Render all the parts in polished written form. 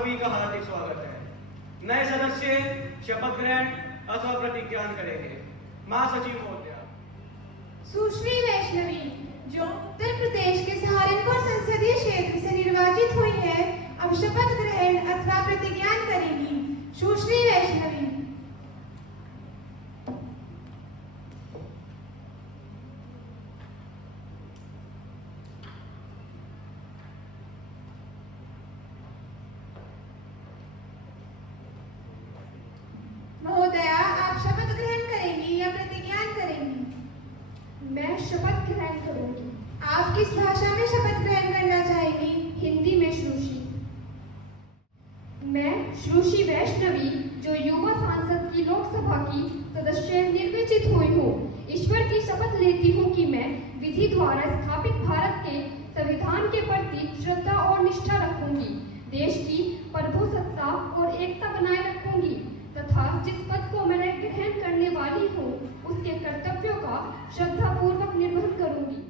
सभी का हार्दिक स्वागत है। नए सदस्य शपथ ग्रहण अथवा प्रतिज्ञान करेंगे। मां सचिव महोदया। सुश्री वैष्णवी, जो उत्तर प्रदेश के सहारनपुर संसदीय क्षेत्र से निर्वाचित हुई है, अब शपथ ग्रहण अथवा प्रतिज्ञान करेंगी। सुश्री वैष्णवी। महोदया, आप शपथ ग्रहण करेंगी या प्रतिज्ञान करेंगी? मैं शपथ ग्रहण करूंगी। आप किस भाषा में शपथ ग्रहण करना चाहेंगी? हिंदी में श्रुषि। मैं श्रुषि वैष्णवी, जो युवा सांसद की लोकसभा की सदस्य निर्वाचित हुई हूँ, ईश्वर की शपथ लेती हूँ कि मैं विधि द्वारा स्थापित भारत के संविधान के प्रति श्रद्धा और निष्ठा रखूंगी, देश की प्रभुसत्ता और एकता बनाए रखूंगी तथा जिस पद को मैं ग्रहण करने वाली हूँ उसके कर्तव्यों का श्रद्धापूर्वक निर्वहन करूंगी।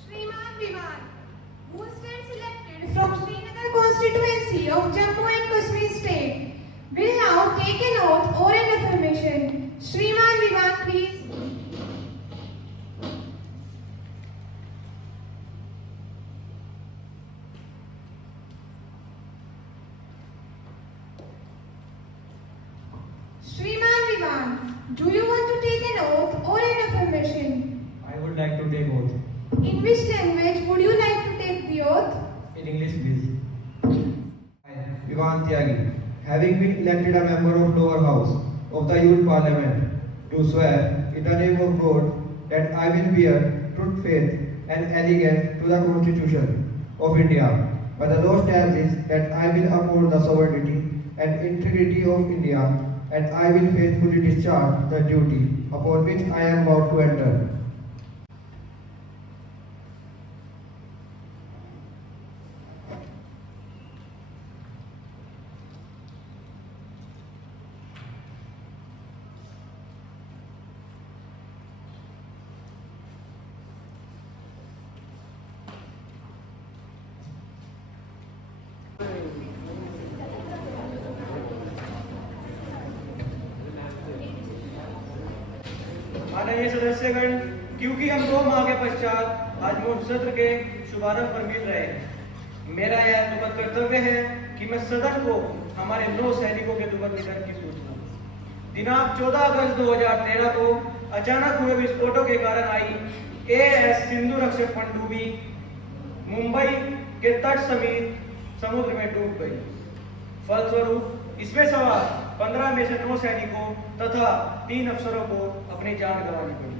Shriman Vivan, who stands elected from Srinagar constituency of Jammu and Kashmir state, will now take an oath or an affirmation. Shriman Vivan, please. Shriman Vivan, do you want to take an oath or an affirmation? I would like to take oath. In which language would you like to take the oath? In English, please. I, Vivan Tyagi, having been elected a member of Lower House of the Youth Parliament, do swear in the name of God that I will bear true faith and allegiance to the Constitution of India, by the law established that I will uphold the sovereignty and integrity of India, and I will faithfully discharge the duty upon which I am about to enter. माननीय सदस्यगण, क्योंकि हम 2 माह के पश्चात आज मुख्य सत्र के शुभारंभ पर मिल रहे हैं, मेरा यह दुखद कर्तव्य है कि मैं सदन को हमारे 9 सैनिकों के दुखद निधन की सूचना दिनांक 14 अगस्त 2013 को अचानक हुए विस्फोटों के कारण आई AS सिंधु रक्षक पनडुब्बी मुंबई के तट समीप समुद्र में डूब गई। फलस्वरूप इसमें सवार 15 में से 9 सैनिकों तथा 3 अफसरों को अपनी जान गंवानी पड़ी,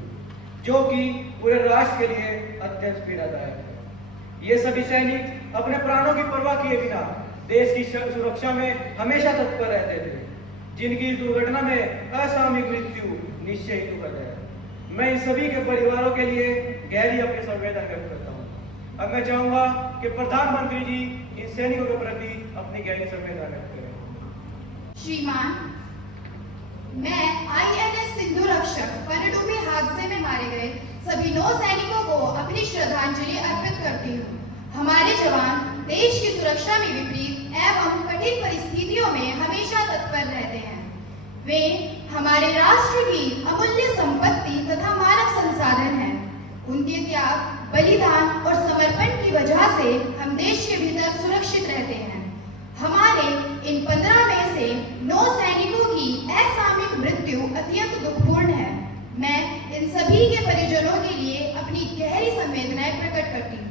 जो कि पूरे राष्ट्र के लिए अत्यंत पीड़ादायक है। ये सभी सैनिक अपने प्राणों की परवाह किए बिना देश की सुरक्षा में हमेशा तत्पर रहते थे, जिनकी इस दुर्घटना में असामयिक मृत्यु निश्चय ही दुखद है। मैं इन सभी के परिवारों के लिए गहरी अपनी संवेदना व्यक्त करता हूँ। अब मैं चाहूंगा कि प्रधानमंत्री जी इन सैनिकों के प्रति अपनी गहरी संवेदना व्यक्त करें। श्रीमान, मैं INS सिंधु रक्षक पनडुब्बी हादसे में मारे गए सभी 9 सैनिकों को अपनी श्रद्धांजलि अर्पित करती हूँ। हमारे जवान देश की सुरक्षा में विपरीत एवं कठिन परिस्थितियों में हमेशा तत्पर रहते हैं। वे हमारे राष्ट्र की अमूल्य संपत्ति तथा मानव संसाधन हैं। उनके त्याग, बलिदान और समर्पण की वजह से हम देश के भीतर सुरक्षित रहते हैं। हमारे इन 15 में से 9 सैनिकों की असामयिक मृत्यु अत्यंत दुखपूर्ण है। मैं इन सभी के परिजनों के लिए अपनी गहरी संवेदनाएं प्रकट करती हूँ।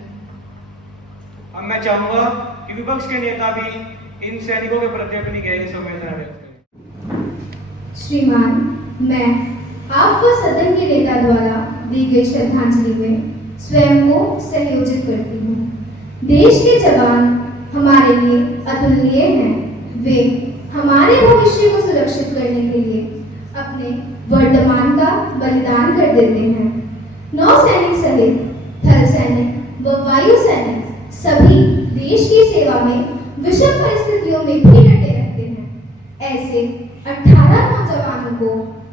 अब मैं चाहूंगा कि विपक्ष के नेता भी इन सैनिकों के प्रति अपनी गहरी संवेदना व्यक्त करें। श्रीमान, मैं आपको सदन के नेता द्वारा दी गई श्रद्धांजलि में स्वयं को संयोजित करती हूँ। देश के जवान हमारे लिए अतुलनीय हैं। वे हमारे भविष्य को सुरक्षित करने के लिए अपने वर्तमान का बलिदान कर देते हैं। नौसैनिक सहित थल सैनिक व वायु सैनिक सभी देश की सेवा में विषम परिस्थितियों में भी डटे रहते हैं। ऐसे 18 नौजवानों को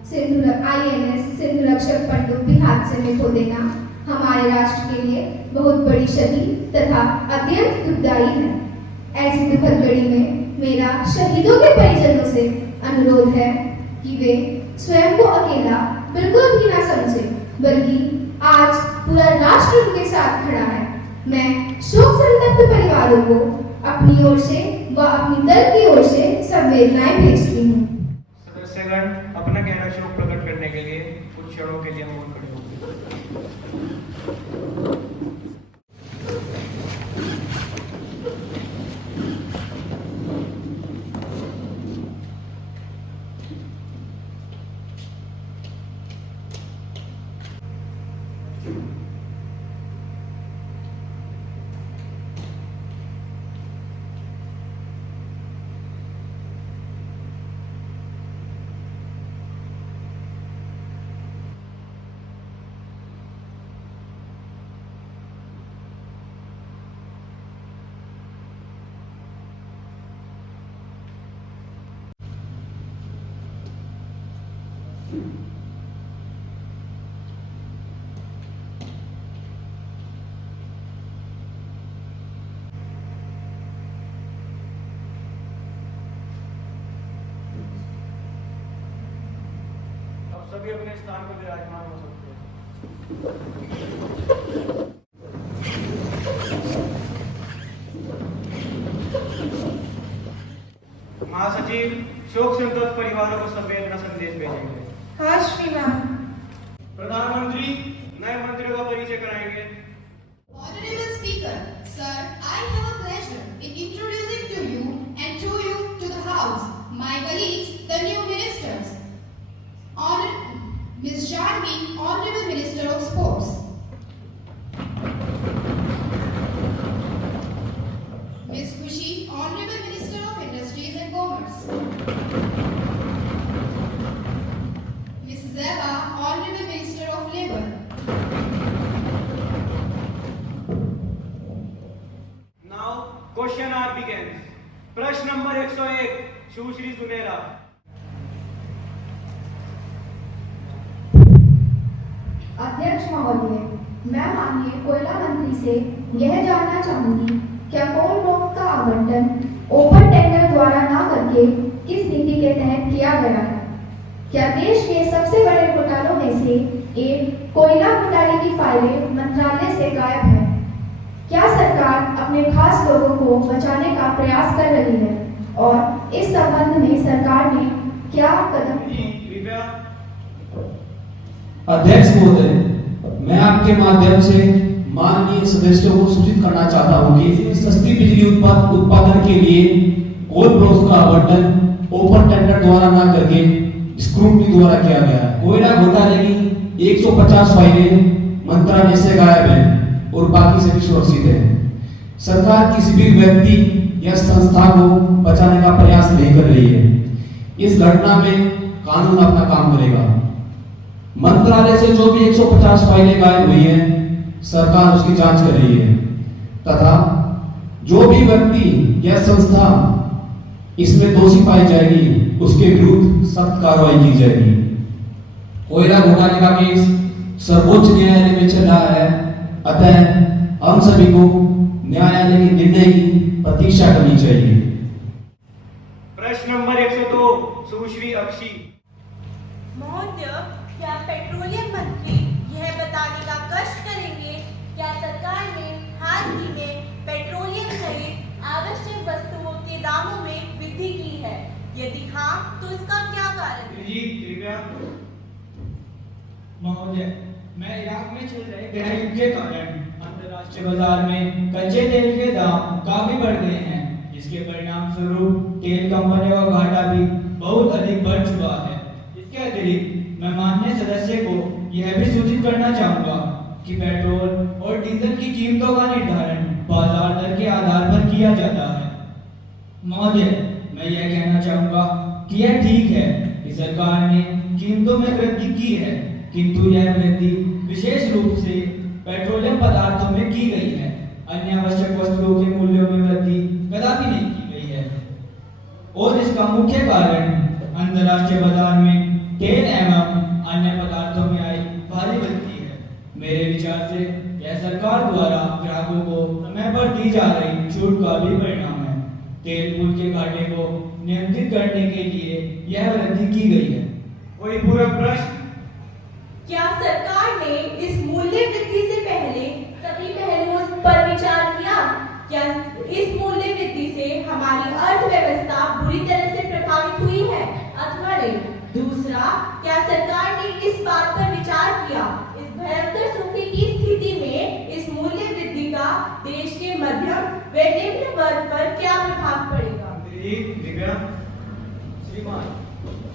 INS सिंधु रक्षक पनडुब्बी हादसे में खो देना हमारे राष्ट्र के लिए बहुत बड़ी क्षति तथा अत्यंत दुखदायी है। ऐसी दुखद घड़ी में मेरा शहीदों के परिजनों से अनुरोध है कि वे स्वयं को अकेला बिल्कुल भी ना समझे, बल्कि आज पूरा राष्ट्र उनके साथ खड़ा है। मैं शोक संतप्त परिवारों को अपनी ओर से व अपनी दल की ओर से संवेदनाएं भेजती हूँ। सदस्यगण अपना गहरा शोक प्रकट करने के लिए कुछ क्षणों के लिए मौन खड़े होंगे। सभी अपने स्थान पर विराजमान हो सकते हैं। महासचिव शोक संतप्त परिवारों को संवेदना संदेश भेजेंगे। हाँ श्रीमान। प्रधानमंत्री नए मंत्रियों का परिचय कराएंगे। Honorable Speaker, sir, I have a pleasure in introducing to you and through you to the House my colleagues, the new ministers. Ms. Janvi, Honorable Minister of Sports. Ms. Khushi, Honorable Minister of Industries and Commerce. Ms. Zeba, Honorable Minister of Labour. Now, question hour begins. प्रश्न number 101 सुश्री सुनेरा। अध्यक्ष महोदय, मैं माननीय कोयला मंत्री से यह जानना चाहूंगी, क्या कोल ब्लॉक का आवंटन ओपन टेंडर द्वारा ना करके किस नीति के तहत किया गया है? क्या देश के सबसे बड़े घोटालों में से एक कोयला घोटाले की फाइलें मंत्रालय से गायब है? क्या सरकार अपने खास लोगों को बचाने का प्रयास कर रही है और इस संबंध में सरकार ने क्या कदम? अध्यक्ष महोदय, मैं आपके माध्यम से माननीय सदस्यों को सूचित करना चाहता हूं कि सस्ती बिजली उत्पादन के लिए कोल ब्लॉक्स का आवंटन ओपन टेंडर द्वारा ना करके स्क्रूटनी द्वारा किया गया है। कोयला घोटाले की 150 फाइलें मंत्रालय से गायब हैं और बाकी सभी सुरक्षित हैं। सरकार किसी भी व्यक्ति या संस्था को बचाने का प्रयास नहीं कर रही है। इस घटना में कानून अपना काम करेगा। मंत्रालय से जो भी 150 फाइलें गायब हुई हैं, सरकार उसकी जांच कर रही है तथा जो भी व्यक्ति या संस्था इसमें दोषी पाई जाएगी उसके विरुद्ध सख्त कार्रवाई की जाएगी। कोयला घोटाले का केस सर्वोच्च न्यायालय में चल रहा है, अतः हम सभी को न्यायालय के निर्णय की प्रतीक्षा करनी चाहिए। प्रश्न नंबर 102 सुश्री अक्षी। महोदय, क्या पेट्रोलियम मंत्री यह बताने का कष्ट करेंगे क्या सरकार ने हाल ही में पेट्रोलियम सहित आवश्यक वस्तुओं के दामों में वृद्धि की है? यदि हाँ, तो इसका क्या कारण है? महोदय, मैं इराक में चल रहे गृह युद्ध के कारण अंतर्राष्ट्रीय बाजार में कच्चे तेल के दाम काफी बढ़ गए हैं, जिसके परिणाम स्वरूप तेल कंपनियों का घाटा भी बहुत अधिक बढ़ चुका है। इसके अतिरिक्त मैं माननीय सदस्य को यह भी सूचित करना चाहूंगा कि पेट्रोल और डीजल की कीमतों का निर्धारण बाजार दर के आधार पर किया जाता है। महोदय, मैं यह कहना चाहूंगा कि यह ठीक है, कि सरकार ने कीमतों में वृद्धि की है, किंतु यह वृद्धि विशेष रूप से पेट्रोलियम पदार्थों में की गई है। अन्य आवश्यक वस्तुओं के मूल्यों में वृद्धि कदापि नहीं की गई है और इसका मुख्य कारण अंतर्राष्ट्रीय बाजार में तेल एवं अन्य पदार्थों में आई भारी वृद्धि है। मेरे विचार से यह सरकार द्वारा ग्राहकों को समय पर दी जा रही छूट का भी परिणाम है। तेल पुल के घाटे को नियंत्रित करने के लिए यह वृद्धि की गई है। कोई पूरक प्रश्न? क्या सरकार ने इस मूल्य वृद्धि से पहले सभी पहलुओं पर विचार किया? क्या इस मूल्य वृद्धि से हमारी अर्थव्यवस्था बुरी तरह से प्रभावित हुई है अथवा नहीं? दूसरा, क्या सरकार ने इस बात पर विचार किया इस भयंकर सूखे की स्थिति में इस मूल्य वृद्धि का देश के मध्यम व निम्न वर्ग पर क्या प्रभाव पड़ेगा?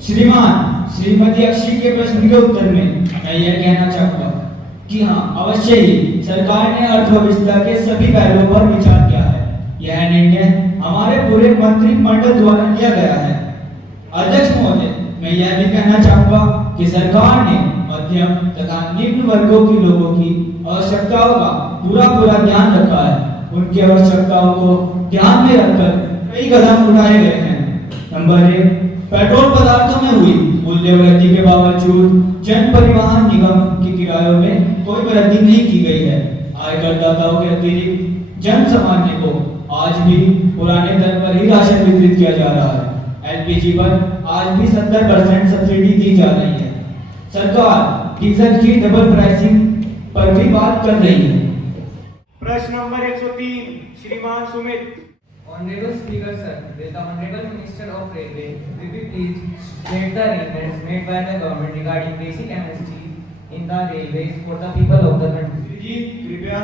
श्रीमान, श्रीमती अक्षी के प्रश्न के उत्तर में मैं यह कहना चाहूंगा कि हाँ, अवश्य ही सरकार ने अर्थव्यवस्था के सभी पहलुओं पर विचार किया है। यह निर्णय हमारे पूरे मंत्रिमंडल द्वारा लिया गया है। अध्यक्ष महोदय, मैं यह भी कहना चाहूंगा कि सरकार ने मध्यम तथा निम्न वर्गों के लोगों की आवश्यकताओं का पूरा ध्यान रखा है। उनकी आवश्यकताओं को ध्यान में रखकर कई कदम उठाए गए हैं। नंबर 1, पेट्रोल पदार्थों में हुई मूल्य वृद्धि के बावजूद जन परिवहन निगम के किरायों में कोई वृद्धि नहीं की गई है। आयकरदाताओं के अतिरिक्त जन सामान्य को आज भी पुराने दर पर ही राशन वितरित किया जा रहा है। एलपीजी पर आज भी 70% सब्सिडी दी जा रही है। सरकार डीजल की डबल प्राइसिंग पर भी बात कर रही है। प्रश्न नंबर 103, श्रीमान Sumit. Honorable Speaker, sir, will the Honorable Minister of Railway will be please state the arrangements made by the government regarding basic amnesty in the railways for the people of the country? जी, कृपया।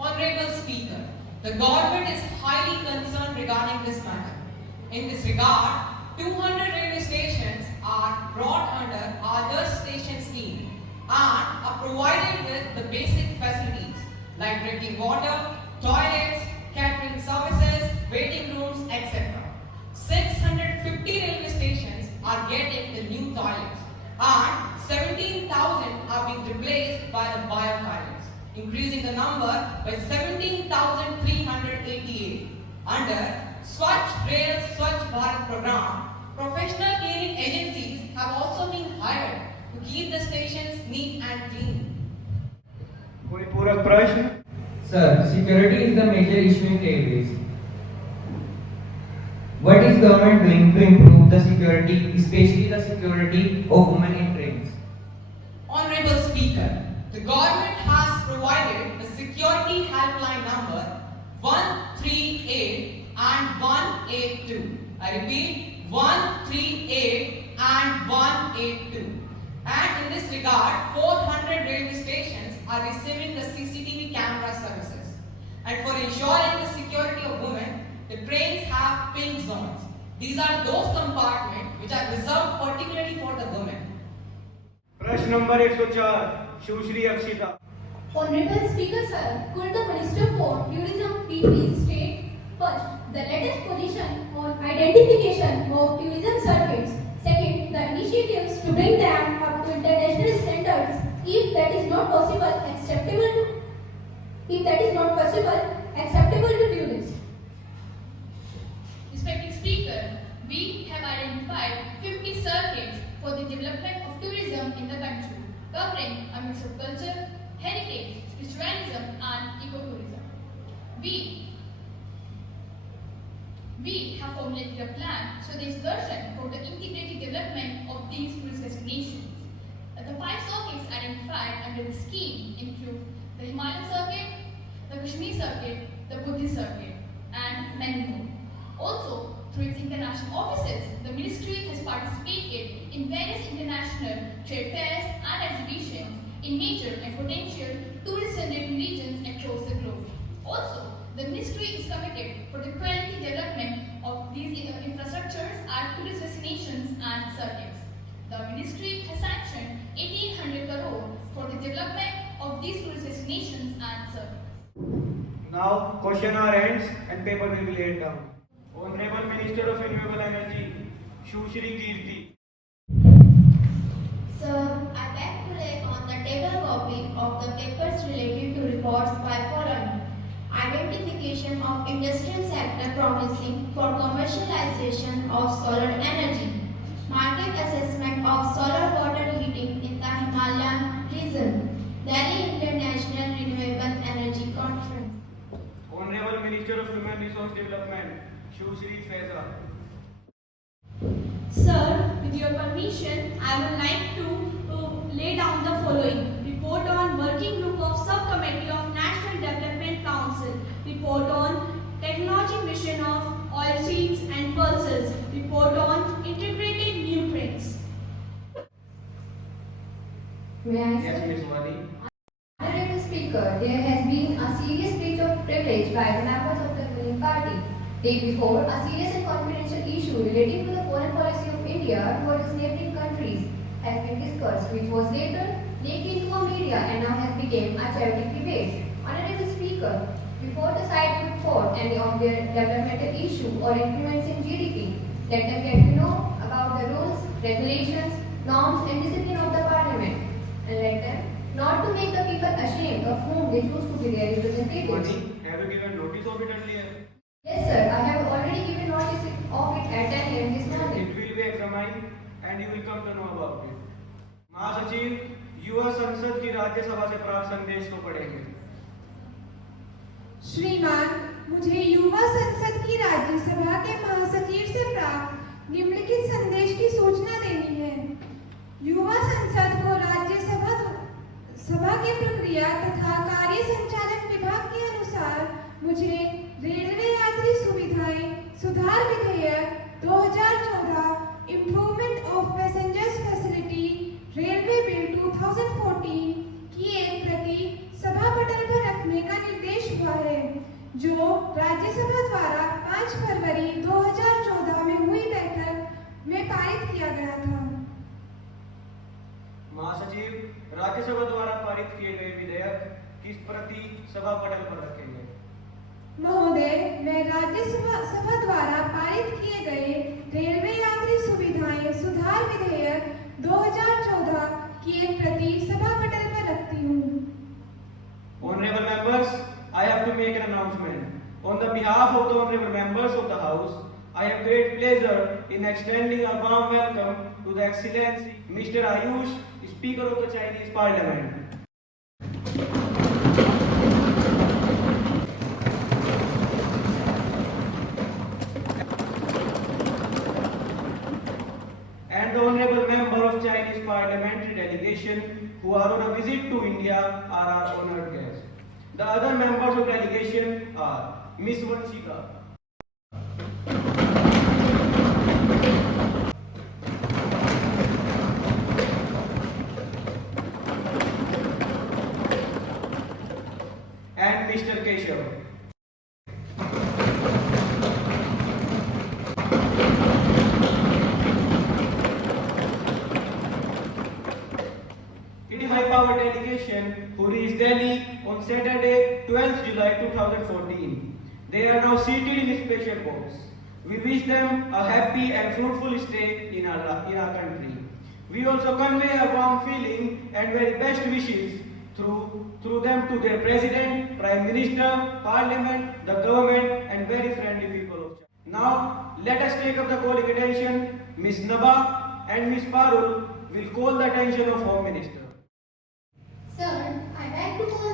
Honorable Speaker, the government is highly concerned regarding this matter. In this regard, 200 railway stations are brought under Adarsh Station Scheme and are provided with the basic facilities like drinking water, toilets, catering services, waiting rooms, etc. 650 railway stations are getting the new toilets and 17,000 are being replaced by the bio toilets, increasing the number by 17,388. Under Swachh Rail Swachh Bharat program, professional cleaning agencies have also been hired to keep the stations neat and clean. कोई पूरक प्रश्न? Sir, security is the major issue in railways. What is government doing to improve the security, especially the security of women in trains? Honorable Speaker, the government has provided the security helpline number 138 and 182. I repeat, 138 and 182. And in this regard, 400 railway stations are receiving the CCTV camera services. And for ensuring the security of women, the trains have pink zones. These are those compartments which are reserved particularly for the women. प्रश्न number 104, Sushri Akshita. Honorable Speaker, sir, could the Minister for Tourism please state first the latest position on identification of tourism circuits? Second, the initiatives to bring them up to international standards. If that is not possible, acceptable to tourists. Respected Speaker, we have identified 50 circuits for the development of tourism in the country, covering a mix of culture, heritage, spiritualism, and ecotourism. We have formulated a plan so there is darshan for the integrated development of these tourist destinations. The 5 circuits identified under the scheme include the Himalayan circuit, the Kashmir circuit, the Buddhist circuit, and many more. Also, through its international offices, the ministry has participated in various international trade fairs and exhibitions in major and potential tourist-generating regions across the globe. Also, the ministry is committed for the quality development of these infrastructures at tourist destinations and circuits. The ministry has sanctioned 1,800 crore for the development of these tourist destinations and circuits. Now, question hour ends and paper will be laid down. Honorable Minister of Renewable Energy, Sushri Kirti. Sir, I beg to lay on the table copy of the papers related to reports by forum. Identification of industrial sector promising for commercialization of solar energy. Market assessment of solar water heating in the Himalayan region. Delhi International Renewable Energy Conference. Honorable Minister of Human Resource Development, Shri Faiza. Sir, with your permission, I would like to lay down the following. Report on Working Group of Subcommittee of National Development Council. Report on Technology Mission of Oilseeds and Pulses. Report on Integrated Nutrients. May I Yes, say? Ms. Wadi. Honorable Speaker, there has been a serious breach of privilege by the members of the ruling party. Day before, a serious and confidential issue relating to the foreign policy of India towards neighboring countries has been discussed, which was later leaked into the media and now has become a chaotic debate. Honorable Speaker, before the side put forth any of their developmental issue or increments in GDP, let them get to know about the rules, regulations, norms and discipline of the parliament, and let them not to make the people ashamed of whom they choose to be their representatives. Wadi, have you given notice of it earlier? Yes, sir. I have already given notice of it at 10 a.m. this morning. It will be examined and you will come to know about it. महासचिव युवा संसद की राज्यसभा से प्राप्त संदेश को पढ़ेंगे। श्रीमान, मुझे युवा संसद की राज्यसभा के महासचिव से प्राप्त निम्नलिखित संदेश की सूचना देनी है। युवा संसद को राज्यसभा की प्रक्रिया तथा कार्य संचालन विभाग के अनुसार मुझे रेलवे यात्री सुविधाएं सुधार विधेयक 2014 improvement of passengers facility railway bill 2014 की एक प्रति सभा पटल पर रखने का निर्देश हुआ है, जो राज्यसभा द्वारा 5 फरवरी 2014 में हुई बैठक में पारित किया गया था। महासचिव, राज्यसभा द्वारा पारित किए गए विधेयक किस प्रति सभा पटल पर रखेंगे? महोदय, मैं राज्यसभा द्वारा पारित किए गए रेलवे यात्री सुविधाएं सुधार विधेयक 2014 की एक प्रति सभा पटल पर रखती हूँ। Honorable members, I have to make an announcement. On the behalf of the honorable members of the House, I have great pleasure in extending a warm welcome to the Excellency Mr. Ayush, Speaker of the Chinese Parliament. And the honorable member of Chinese parliamentary delegation who are on a visit to India are our honored guests. The other members of delegation are Miss Vanshika, and Mr. Keshav. It is high power delegation who reached Delhi on Saturday, 12th July 2014. They are now seated in special boats. We wish them a happy and fruitful stay in our country. We also convey a warm feeling and very best wishes through them to their President, Prime Minister, Parliament, the government and very friendly people of China. Now, let us take up the calling attention. Ms. Naba and Ms. Parul will call the attention of Home Minister. Sir, I'd like to call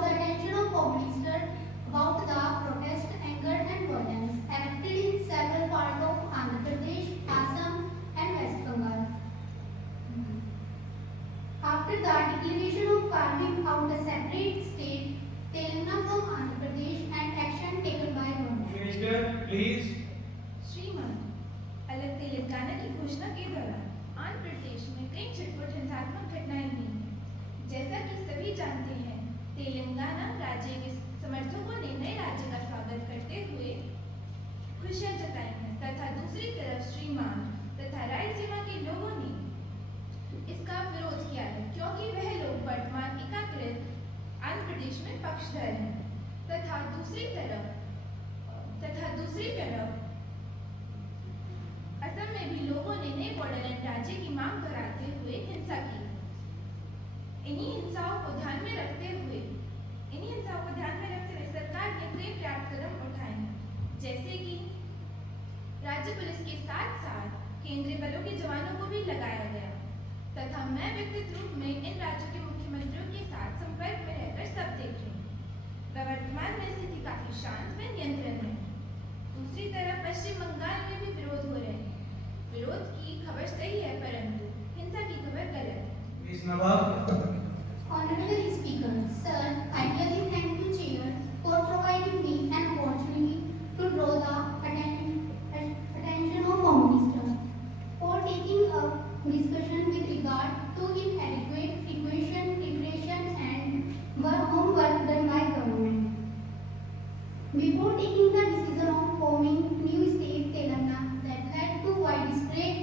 the attention of Home Minister about the protest, anger and violence erupted in several parts of Andhra Pradesh, Assam and West Bengal. After the declaration of carving out a separate state, Telangana from Andhra Pradesh and action taken by government. Minister, please. श्रीमान, अलग तेलंगाना की घोषणा के दौरान आंध्र प्रदेश में कई छिटपुट हिंसात्मक घटनाएं हुई हैं। जैसा कि सभी जानते हैं, तेलंगाना राज्य के समर्थकों ने नए राज्य का स्वागत करते हुए खुशियां जताई हैं, तथा दूसरी तरफ श्रीमान तथा रायलसीमा के लोगों ने इसका विरोध किया है, क्योंकि वह लोग वर्तमान एकीकृत आंध्र प्रदेश में पक्षधर हैं, तथा दूसरी तरफ असम में भी बॉर्डरलाइन राज्य की मांग दोहराते हुए हिंसा की। इन्हीं हिंसाओं को ध्यान में रखते हुए सरकार ने कई पर्याप्त कदम उठाए हैं, जैसे कि राज्य पुलिस के साथ साथ केंद्रीय बलों के जवानों को भी लगाया गया तथा मैं व्यक्तिगत रूप में इन राज्यों के मुख्यमंत्रियों के साथ संपर्क में रहकर सब देख रही हूँ। वर्तमान में स्थिति काफी शांत व नियंत्रण में। दूसरी तरफ पश्चिम बंगाल में भी विरोध हो रहे हैं। विरोध की खबर सही है परंतु हिंसा की खबर गलत है। Miss Nawab. Honorable Speaker, sir, I really thank you, Chair, for providing me an opportunity to draw the attention of Home Minister for taking up discussion with regard to inadequate preparation and homework done by government. Before taking the decision of forming new state Telangana that led to widespread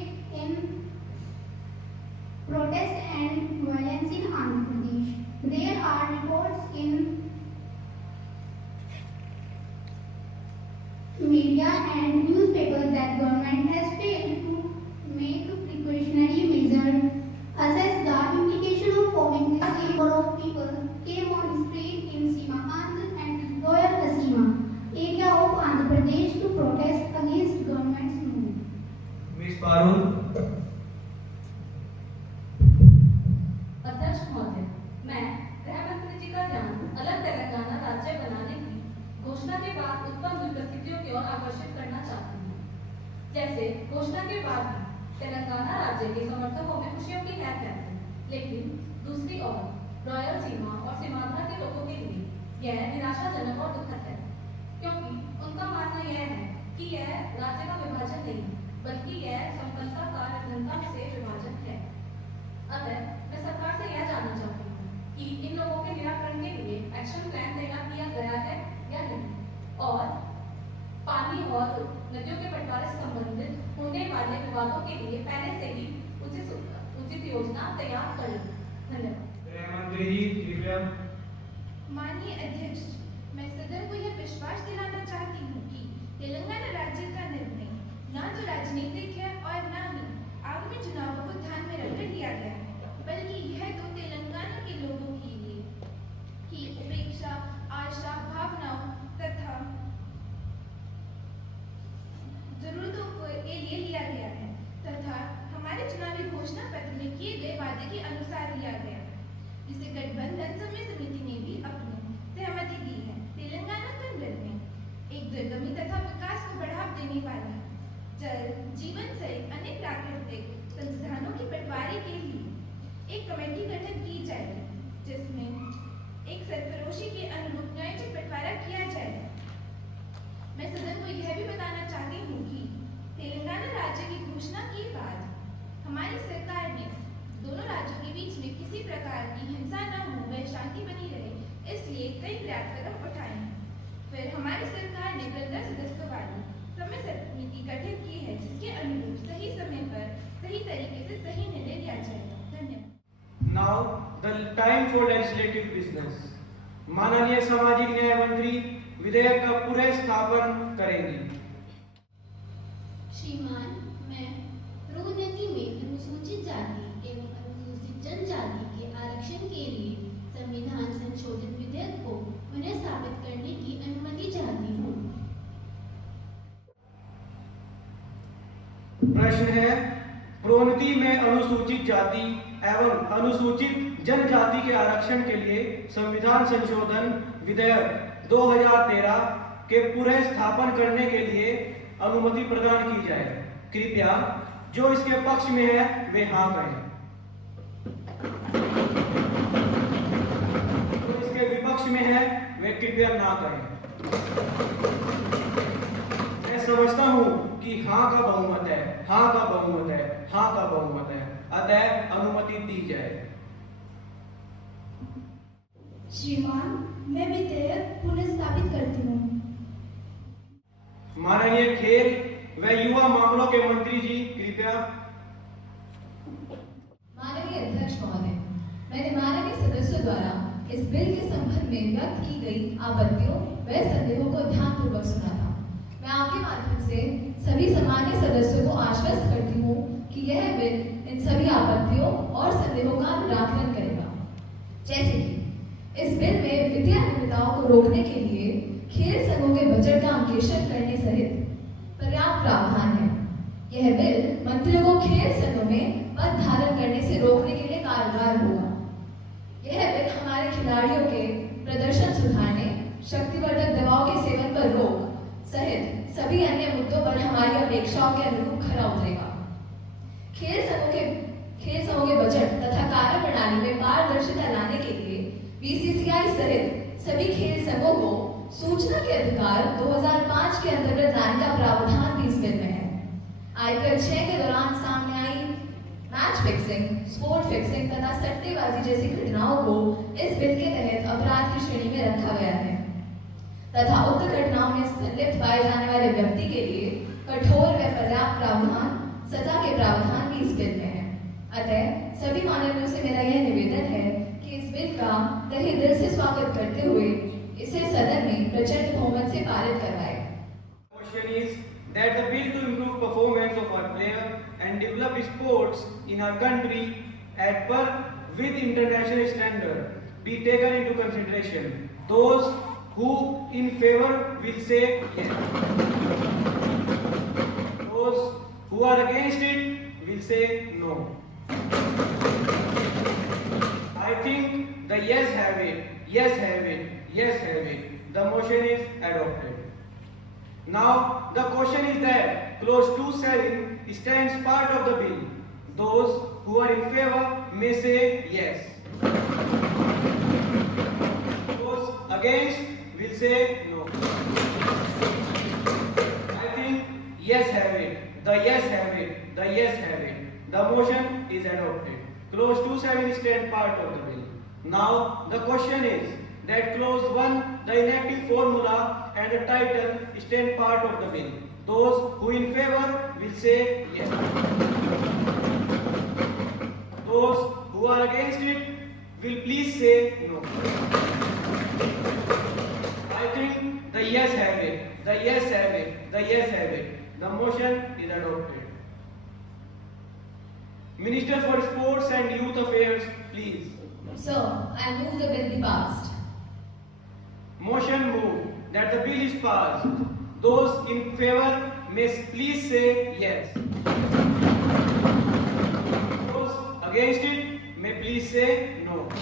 protest and violence in Andhra Pradesh, there are reports in media and newspapers that government has failed to make precautionary measures, assess the implication of forming this state. Number of people came on street in Sima Andhra and Royal Asima area of Andhra Pradesh to protest against government's move. Miss Parul. अध्यक्ष महोदय, मैं गृह मंत्री जी का ध्यान अलग तेलंगाना राज्य बनाने की घोषणा के बाद उत्पन्न हुई परिस्थितियों की ओर आकर्षित करना चाहती हूँ। जैसे घोषणा के बाद भी तेलंगाना राज्य के समर्थकों में खुशियों की लहर है, लेकिन दूसरी ओर रॉयल सीमा और सीमांध्र के लोगों के लिए यह निराशाजनक और दुखद है, क्योंकि उनका मानना यह है कि यह राज्य का विभाजन नहीं बल्कि यह संपन्नता का निर्धनता से विभाजन है। अतः मैं सरकार से यह जानना चाहती हूँ कि इन लोगों के निराकरण के लिए एक्शन प्लान तैयार किया गया है या नहीं, और पानी और नदियों के बंटवारे से संबंधित होने वाले विवादों के लिए पहले से ही उचित योजना तैयार कर लें। धन्यवाद। गृह मंत्री जी कृपया। माननीय अध्यक्ष, मैं सदन को यह विश्वास दिलाना चाहती हूँ कि तेलंगाना राज्य का निर्णय न तो राजनीतिक है और न ही आगामी चुनावों को ध्यान में रखकर लिया गया है, बल्कि यह तो तेलंगाना के लोगों के लिए की उपेक्षा, आशा, भावनाओं तथा जरूरतों के लिए लिया गया है तथा हमारे चुनावी घोषणा पत्र में किए गए वादे के अनुसार लिया गया है, जिसे गठबंधन समय समिति ने भी अपनी सहमति दी है। तेलंगाना का निर्णय एक दुर्गमी तथा विकास को बढ़ावा देने वाला जल जीवन सहित अनेक प्राकृतिक संसाधनों के बंटवारे के लिए एक कमेटी गठन की जाएगी, जिसमें एक सरफरोशी के अनुरूप न्यायोचित बंटवारा किया जाएगा। मैं सदन को यह भी बताना चाहती हूँ कि तेलंगाना राज्य की घोषणा के बाद हमारी सरकार ने दोनों राज्यों के बीच में किसी प्रकार की हिंसा न हो व शांति बनी रहे, इसलिए कई पर्याप्त कदम उठाए हैं। फिर हमारी सरकार ने 15 सदस्यों वाली समय समिति गठित की है, जिसके अनुरूप सही समय पर सही तरीके से सही निर्णय लिया जाएगा। धन्यवाद। Now the time for legislative business. माननीय सामाजिक न्याय मंत्री विधेयक का पूरे स्थापन करेंगी। श्रीमान, मैं प्रोन्नति में अनुसूचित जाति एवं अनुसूचित जनजाति के आरक्षण के लिए संविधान संशोधन विधेयक को पुनः स्थापित करने की अनुमति चाहती हूँ। प्रश्न है, प्रोन्नति में अनुसूचित जाति एवं अनुसूचित जनजाति के आरक्षण के लिए संविधान संशोधन विधेयक 2013 के पूरे स्थापन करने के लिए अनुमति प्रदान की जाए। कृपया जो इसके पक्ष में है वे हाँ करें, जो इसके विपक्ष में है वे कृपया ना करें। मैं समझता हूँ कि हाँ का बहुमत है, हाँ का बहुमत है, हाँ का बहुमत है, अतः अनुमति दी जाए। श्रीमान, मैं विधेयक पुनः स्थापित करती हूँ। माननीय खेल व युवा मामलों के मंत्री जी कृपया। माननीय अध्यक्ष महोदय, मैंने माननीय सदस्यों द्वारा इस बिल के संबंध में व्यक्त की गई आपत्तियों व संदेहों को ध्यानपूर्वक सुना था। मैं आपके माध्यम से सभी सामान्य सदस्यों को आश्वस्त करती हूँ कि यह बिल इन सभी आपत्तियों और संदेहों का निराकरण करेगा। जैसे कि इस बिल में वित्तीय अनियमितताओं को रोकने के लिए खेल संघों के बजट का अंकेक्षण करने सहित पर्याप्त प्रावधान है। यह बिल मंत्रियों को खेल संघों में पद धारण करने से रोकने के लिए कारगर होगा। यह बिल हमारे खिलाड़ियों के प्रदर्शन सुधारने, शक्तिवर्धक दवाओं के सेवन पर रोक सहित सभी अन्य मुद्दों पर हमारी अपेक्षाओं के अनुरूप खरा उतरेगा। खेल संघों के बजट तथा कार्य प्रणाली में पारदर्शिता लाने के लिए बीसीसीआई सहित सभी खेल संघों को सूचना के अधिकार 2005 के अंतर्गत लाने का प्रावधान भी इस बिल में है। आईपीएल 6 के दौरान सामने आई मैच फिक्सिंग, स्पोर्ट फिक्सिंग तथा सट्टेबाजी जैसी घटनाओं को इस बिल के तहत अपराध की श्रेणी में रखा गया है तथा उक्त घटनाओं में संलिप्त पाए जाने वाले व्यक्ति के लिए कठोर व पर्याप्त प्रावधान, सजा के प्रावधान भी इस बिल में है। अतः सभी माननीयों से मेरा यह निवेदन है कि इस बिल का तहे दिल से स्वागत करते हुए इसे सदन में प्रचंड बहुमत से पारित करवाएं। Question is that the bill to improve performance of our player and develop sports in our country at par with international standard be taken into consideration. Those who in favor will say yes. Those who are against it will say no. I think the yes have it, yes have it, yes have it. The motion is adopted. Now the question is that clause 2(7) stands part of the bill. Those who are in favor may say yes. Those against will say no. I think yes have it. The yes have it. The yes have it. The motion is adopted. Clause 2(7) stands part of the bill. Now the question is that clause 1, the inactive formula and the title stand part of the bill. Those who in favor will say yes. Those who are against it will please say no. I think the yes have it. The yes have it. The yes have it. The motion is adopted. Minister for Sports and Youth Affairs, please. Sir, I move the bill be passed. Motion moved that the bill is passed. Those in favor may please say yes. Those against it may please say no. I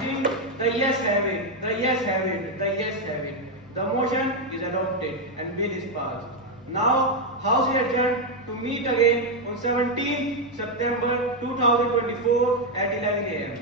think the yes have it. The yes have it. The yes have it. The motion is adopted and bill is passed. Now, House is adjourned to meet again on 17 September 2024 at 11 a.m.